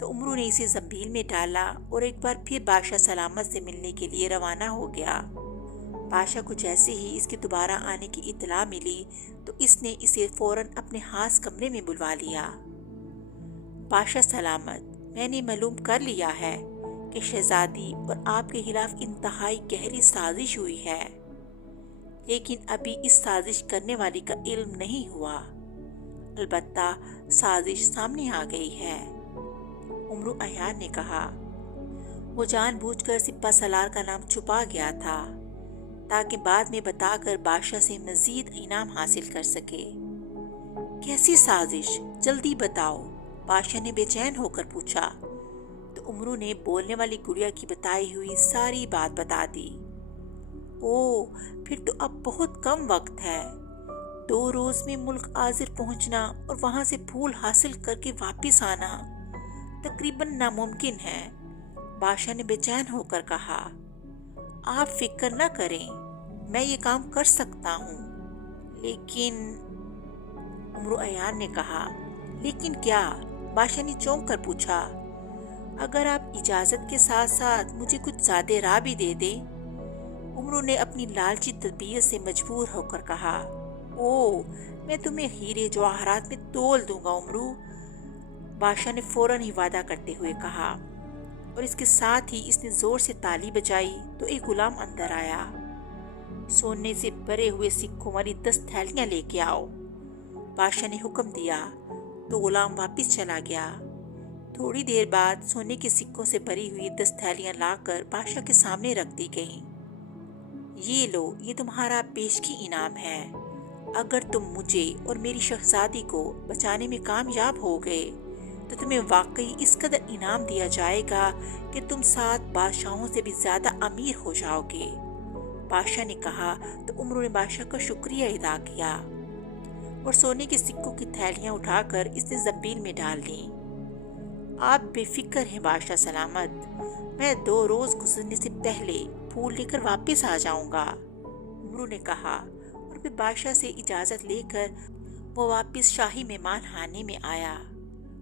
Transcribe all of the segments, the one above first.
تو عمرو نے اسے زنبیل میں ڈالا اور ایک بار پھر بادشاہ سلامت سے ملنے کے لیے روانہ ہو گیا۔ بادشاہ کو جیسے ہی اس کے دوبارہ آنے کی اطلاع ملی تو اس نے اسے فوراً اپنے خاص کمرے میں بلوا لیا۔ بادشاہ سلامت، میں نے معلوم کر لیا ہے کہ شہزادی اور آپ کے خلاف انتہائی گہری سازش ہوئی ہے، لیکن ابھی اس سازش کرنے والی کا علم نہیں ہوا۔ البتہ سازش سامنے آ گئی ہے۔ عمرو عیار نے کہا، وہ جان بوجھ کر سپہ سالار کا نام چھپا گیا تھا تاکہ بعد میں بتا کر بادشاہ سے مزید انعام حاصل کر سکے۔ کیسی سازش؟ جلدی بتاؤ، بادشاہ نے بے چین ہو کر پوچھا۔ تو عمرو نے بولنے والی گڑیا کی بتائی ہوئی ساری بات بتا دی۔ او، پھر تو اب بہت کم وقت ہے۔ 2 روز میں ملک آذر پہنچنا اور وہاں سے پھول حاصل کر کے واپس آنا تقریباً ناممکن ہے۔ بادشاہ نے بے چین ہو کر کہا، آپ فکر نہ کریں، میں یہ کام کر سکتا ہوں، لیکن عمرو عیار نے کہا، لیکن کیا؟ بادشاہ نے چونک کر پوچھا۔ اگر آپ اجازت کے ساتھ ساتھ مجھے کچھ زیادہ راہ بھی دے دیں۔ عمرو نے اپنی لالچی طبیعت سے مجبور ہو کر کہا، او، میں تمہیں ہیرے جواہرات میں تول دوں گا عمرو۔ بادشاہ نے فوراً ہی وعدہ کرتے ہوئے کہا، اور اس کے ساتھ ہی اس نے زور سے تالی بجائی تو ایک غلام اندر آیا۔ سونے سے بھرے ہوئے سکوں والی 10 تھیلیاں لے کے آؤ۔ بادشاہ نے حکم دیا تو غلام واپس چلا گیا۔ تھوڑی دیر بعد سونے کے سکوں سے بھری ہوئی 10 تھیلیاں لا کر بادشاہ کے سامنے رکھ دی گئیں۔ یہ لو، یہ تمہارا پیشگی انعام ہے۔ اگر تم مجھے اور میری شہزادی کو بچانے میں کامیاب ہو گئے تو تمہیں واقعی اس قدر انعام دیا جائے گا کہ تم 7 بادشاہوں سے بھی زیادہ امیر ہو جاؤ گے۔ بادشاہ نے کہا تو عمرو نے بادشاہ کا شکریہ ادا کیا اور سونے کے سکوں کی تھیلیاں اٹھا کر اس نے زنبیل میں ڈال دیں۔ آپ بے فکر ہیں بادشاہ سلامت، میں 2 روز گزرنے سے پہلے پھول لے کر واپس آ جاؤں گا، عمرو نے کہا، اور پھر بادشاہ سے اجازت لے کر وہ واپس شاہی مہمان خانے میں آیا،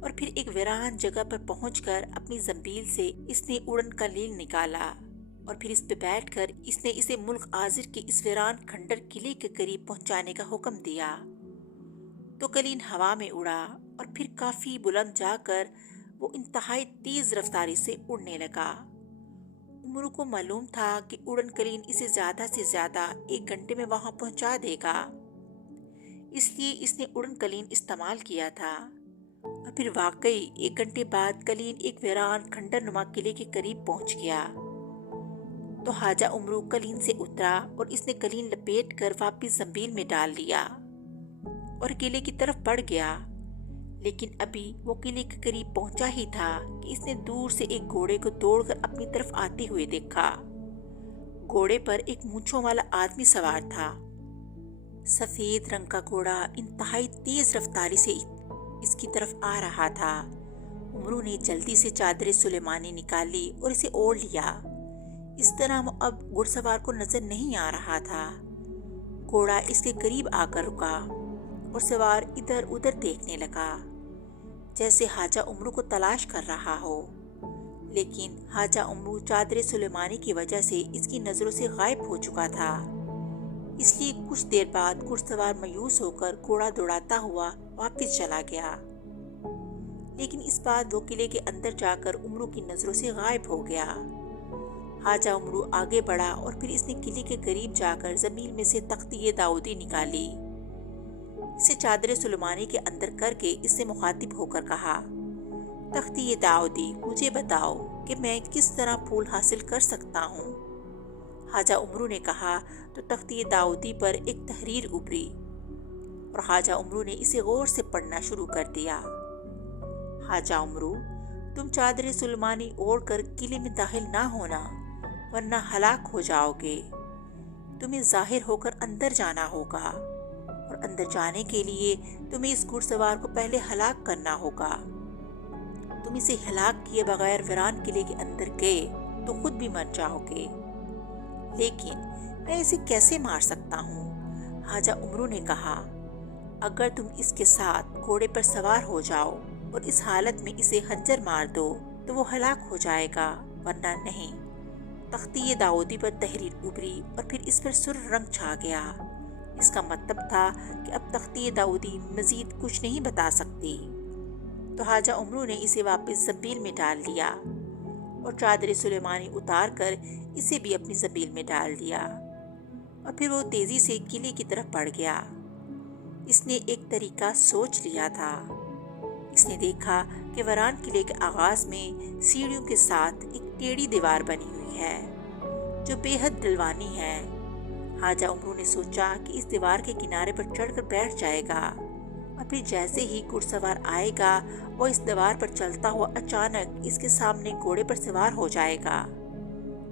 اور پھر ایک ویران جگہ پر پہنچ کر اپنی زنبیل سے اس نے اڑن کلیل نکالا، اور پھر اس پہ بیٹھ کر اس نے اسے ملک آذر کے اس ویران کھنڈر قلعے کے قریب پہنچانے کا حکم دیا۔ تو قلین ہوا میں اڑا اور پھر کافی بلند جا کر وہ انتہائی تیز رفتاری سے اڑنے لگا۔ عمرو کو معلوم تھا کہ اڑن کلین اسے زیادہ سے زیادہ 1 گھنٹے میں وہاں پہنچا دے گا، اس لیے اس نے اڑن کلین استعمال کیا تھا، اور پھر واقعی 1 گھنٹے بعد کلین ایک ویران کھنڈر نما قلعے کے قریب پہنچ گیا۔ تو خواجہ عمرو کلین سے اترا اور اس نے کلین لپیٹ کر واپس زنبیل میں ڈال لیا اور قلعے کی طرف بڑھ گیا۔ لیکن ابھی وہ قلعے کے قریب پہنچا ہی تھا کہ اس نے دور سے ایک گھوڑے کو دوڑ کر اپنی طرف آتے ہوئے دیکھا۔ گھوڑے پر ایک مونچھوں والا آدمی سوار تھا۔ سفید رنگ کا گھوڑا انتہائی تیز رفتاری سے اس کی طرف آ رہا تھا۔ عمرو نے جلدی سے چادر سلیمانی نکالی اور اسے اوڑھ لیا۔ اس طرح وہ اب گھڑ سوار کو نظر نہیں آ رہا تھا۔ گھوڑا اس کے قریب آ کر رکا اور سوار ادھر ادھر دیکھنے لگا جیسے خواجہ عمرو کو تلاش کر رہا ہو، لیکن خواجہ عمرو چادر سلیمانی کی وجہ سے اس کی نظروں سے غائب ہو چکا تھا۔ اس لیے کچھ دیر بعد گھڑ سوار مایوس ہو کر گھوڑا دوڑاتا ہوا واپس چلا گیا، لیکن اس بار وہ قلعے کے اندر جا کر عمرو کی نظروں سے غائب ہو گیا۔ خواجہ عمرو آگے بڑھا اور پھر اس نے قلعے کے قریب جا کر زمین میں سے تختی داؤدی نکالی، اسے چادر سلیمانی کے اندر کر کے اس سے مخاطب ہو کر کہا، تختی داؤدی، مجھے بتاؤ کہ میں کس طرح پھول حاصل کر سکتا ہوں۔ خواجہ عمرو نے کہا تو تختی داؤدی پر ایک تحریر ابھری اور خواجہ عمرو نے اسے غور سے پڑھنا شروع کر دیا۔ خواجہ عمرو، تم چادر سلیمانی اوڑھ کر قلعے میں داخل نہ ہونا ورنہ ہلاک ہو جاؤ گے۔ تمہیں ظاہر ہو کر اندر جانا ہوگا، اور اندر جانے کے لیے تمہیں اس گھڑ سوار کو پہلے ہلاک کرنا ہوگا۔ تم اسے ہلاک کیے بغیر ویران قلعے کے اندر گئے تو خود بھی مر جاؤ گے۔ لیکن میں اسے کیسے مار سکتا ہوں؟ خواجہ عمرو نے کہا، اگر تم اس کے ساتھ گھوڑے پر سوار ہو جاؤ اور اس حالت میں اسے خنجر مار دو تو وہ ہلاک ہو جائے گا، ورنہ نہیں۔ تختی داؤدی پر تحریر ابھری اور پھر اس پر سرخ رنگ چھا گیا۔ اس کا مطلب تھا کہ اب تختی داؤدی مزید کچھ نہیں بتا سکتی۔ تو خواجہ عمرو نے اسے واپس زنبیل میں ڈال دیا اور چادر سلیمانی اتار کر اسے بھی اپنی زنبیل میں ڈال دیا، اور پھر وہ تیزی سے قلعے کی طرف بڑھ گیا۔ اس نے ایک طریقہ سوچ لیا تھا۔ اس نے دیکھا کہ ویران قلعے کے آغاز میں سیڑھیوں کے ساتھ ایک ٹیڑھی دیوار بنی ہوئی ہے جو بے حد ڈلوانی ہے۔ خواجہ عمرو نے سوچا کہ اس دیوار کے کنارے پر چڑھ کر بیٹھ جائے گا، اور پھر جیسے ہی گھڑ سوار آئے گا وہ اس دیوار پر چلتا ہوا اچانک اس کے سامنے گھوڑے پر سوار ہو جائے گا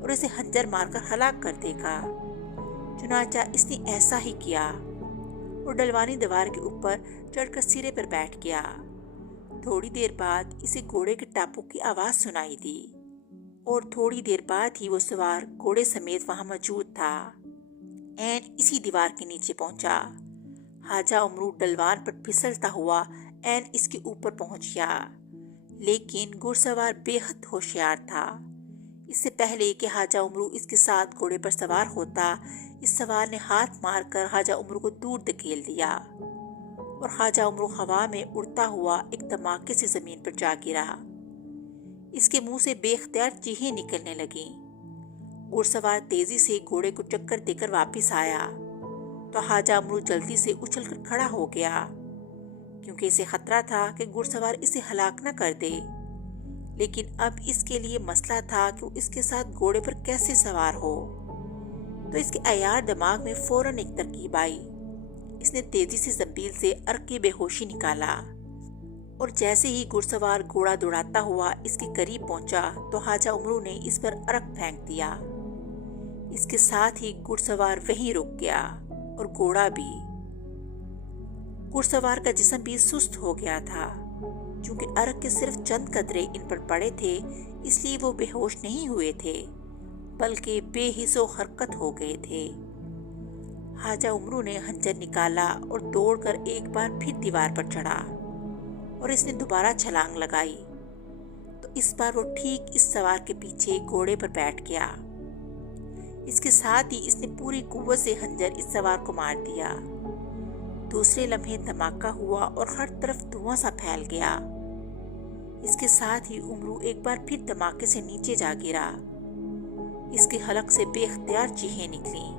اور اسے خنجر مار کر ہلاک کر دے گا۔ چنانچہ اس نے ایسا ہی کیا اور ڈلوانی دیوار کے اوپر چڑھ کر سرے پر بیٹھ گیا۔ تھوڑی دیر بعد اسے گھوڑے کے ٹاپوں کی آواز سنائی دی، اور تھوڑی دیر بعد ہی وہ سوار گھوڑے سمیت وہاں موجود تھا۔ عین اسی دیوار کے نیچے پہنچا۔ خواجہ عمرو ڈلوان پر پھسلتا ہوا عین اس کے اوپر پہنچ گیا، لیکن گھڑ سوار بے حد ہوشیار تھا۔ اس سے پہلے کہ خواجہ عمرو اس کے ساتھ گھوڑے پر سوار ہوتا، اس سوار نے ہاتھ مار کر خواجہ عمرو کو دور دھکیل دیا، اور خواجہ عمرو ہوا میں اڑتا ہوا ایک دھماکے سے زمین پر جا گرا۔ اس کے منہ سے بے اختیار چیخیں نکلنے لگیں۔ گھڑ سوار تیزی سے گھوڑے کو چکر دے کر واپس آیا تو خواجہ عمرو جلدی سے اچھل کر کھڑا ہو گیا، کیونکہ اسے خطرہ تھا کہ گھڑ سوار اسے ہلاک نہ کر دے۔ لیکن اب اس کے لیے مسئلہ تھا کہ وہ اس کے ساتھ گھوڑے پر کیسے سوار ہو۔ تو اس کے عیار دماغ میں فوراً ایک ترکیب آئی۔ اس نے تیزی سے زنبیل سے عرق کی بے ہوشی نکالا، اور جیسے ہی گھڑ سوار گھوڑا دوڑاتا ہوا اس کے قریب پہنچا تو خواجہ عمرو نے اس پر عرق پھینک دیا۔ اس کے ساتھ ہی گھڑ سوار وہیں رک گیا، اور گھوڑا بھی۔ گھڑ سوار کا جسم بھی سست ہو گیا تھا۔ چونکہ عرق کے صرف چند قطرے ان پر پڑے تھے، اس لیے وہ بے ہوش نہیں ہوئے تھے، بلکہ بے حس و حرکت ہو گئے تھے۔ خواجہ عمرو نے خنجر نکالا اور دوڑ کر ایک بار پھر دیوار پر چڑھا، اور اس نے دوبارہ چھلانگ لگائی تو اس بار وہ ٹھیک اس سوار کے پیچھے گھوڑے پر بیٹھ گیا۔ اس کے ساتھ ہی اس نے پوری قوت سے خنجر اس سوار کو مار دیا۔ دوسرے لمحے دھماکہ ہوا اور ہر طرف دھواں سا پھیل گیا۔ اس کے ساتھ ہی عمرو ایک بار پھر دھماکے سے نیچے جا گرا۔ اس کے حلق سے بے اختیار چیخیں نکلیں،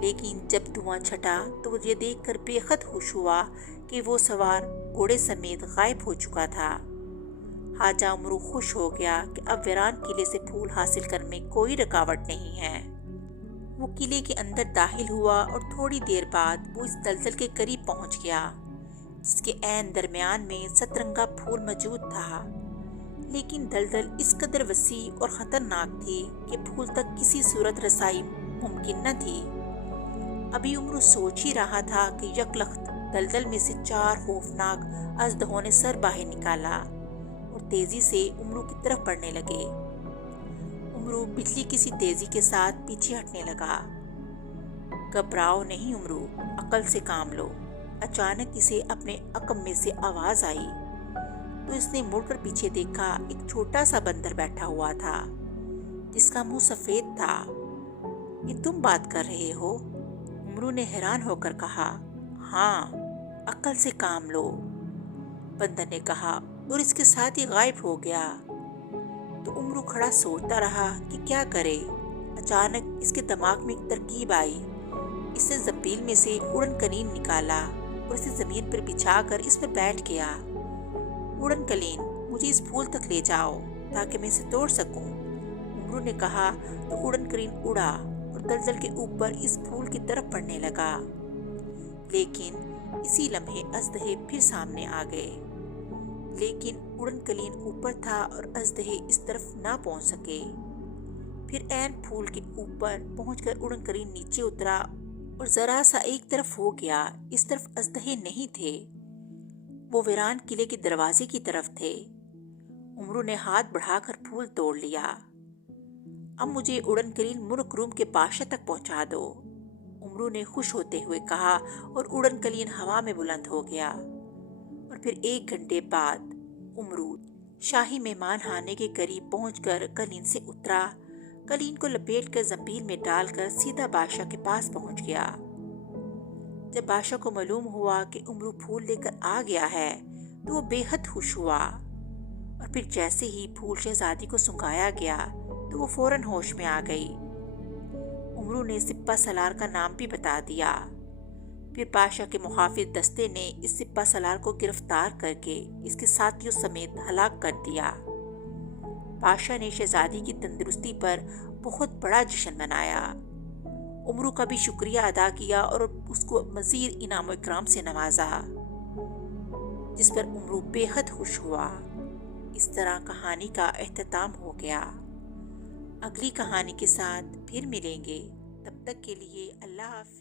لیکن جب دھواں چھٹا تو وہ یہ دیکھ کر بے حد خوش ہوا کہ وہ سوار گھوڑے سمیت غائب ہو چکا تھا۔ خواجہ عمرو خوش ہو گیا کہ اب ویران قلعے سے پھول حاصل کرنے میں کوئی رکاوٹ نہیں ہے۔ وہ قلعے کے اندر داخل ہوا اور تھوڑی دیر بعد وہ اس دلدل کے قریب پہنچ گیا جس کے عین درمیان میں سترنگا پھول موجود تھا، لیکن دلدل اس قدر وسیع اور خطرناک تھی کہ پھول تک کسی صورت رسائی ممکن نہ تھی۔ ابھی عمرو سوچ ہی رہا تھا کہ یکلخت دلدل میں سے 4 خوفناک اژدہوں نے سر باہر نکالا اور تیزی سے عمرو کی طرف بڑھنے لگے۔ عمرو بجلی کی سی تیزی کے ساتھ پیچھے ہٹنے لگا۔ گھبراؤ نہیں عمرو، عقل سے کام لو۔ اچانک اسے اپنے عقب میں سے آواز آئی تو اس نے مڑ کر پیچھے دیکھا۔ ایک چھوٹا سا بندر بیٹھا ہوا تھا جس کا منہ سفید تھا۔ یہ تم بات کر رہے ہو؟ عمرو نے حیران ہو کر کہا۔ ہاں، عقل سے کام لو، بندر نے کہا، اور اس کے ساتھ ہی غائب ہو گیا۔ تو عمرو کھڑا سوچتا رہا کہ کیا کرے۔ اچانک اس کے دماغ میں ایک ترکیب آئی۔ اس نے زنبیل میں سے اڑن قلین نکالا اور اسے زمین پر بچھا کر اس پر بیٹھ گیا۔ اڑن قلین، مجھے اس پھول تک لے جاؤ تاکہ میں اسے توڑ سکوں، عمرو نے کہا۔ تو اڑن قلین اڑا اور دلدل کے اوپر اس پھول کی طرف بڑھنے لگا، لیکن اسی لمحے اژدہے پھر سامنے آ گئے۔ لیکن اڑن قلین اوپر تھا اور اژدہے اس طرف نہ پہنچ سکے۔ پھر عین پھول کے اوپر پہنچ کر اڑن قلین نیچے اترا اور ذرا سا ایک طرف ہو گیا۔ اس طرف اژدہے نہیں تھے، وہ ویران قلعے کے دروازے کی طرف تھے۔ عمرو نے ہاتھ بڑھا کر پھول توڑ لیا۔ اب مجھے اڑن قلین ملک روم کے بادشاہ تک پہنچا دو، عمرو نے خوش ہوتے ہوئے کہا، اور اڑن قلین ہوا میں بلند ہو گیا۔ اور پھر 1 گھنٹے بعد امرو شاہی مہمان خانے کے قریب پہنچ کر قلین سے اترا۔ قلین کو لپیٹ کر زنبیل میں ڈال کر سیدھا بادشاہ کے پاس پہنچ گیا۔ جب بادشاہ کو معلوم ہوا کہ امرو پھول لے کر آ گیا ہے تو وہ بے حد خوش ہوا، اور پھر جیسے ہی پھول شہزادی کو سنگھایا گیا تو وہ فوراً ہوش میں آ گئی۔ امرو نے سپہ سالار کا نام بھی بتا دیا۔ پھر بادشاہ کے محافظ دستے نے اس سپہ سالار کو گرفتار کر کے اس کے ساتھیوں سمیت ہلاک کر دیا۔ بادشاہ نے شہزادی کی تندرستی پر بہت بڑا جشن منایا، امرو کا بھی شکریہ ادا کیا اور اس کو مزید انعام و اکرام سے نوازا، جس پر امرو بے حد خوش ہوا۔ اس طرح کہانی کا اختتام ہو گیا۔ اگلی کہانی کے ساتھ پھر ملیں گے، تب تک کے لیے اللہ حافظ۔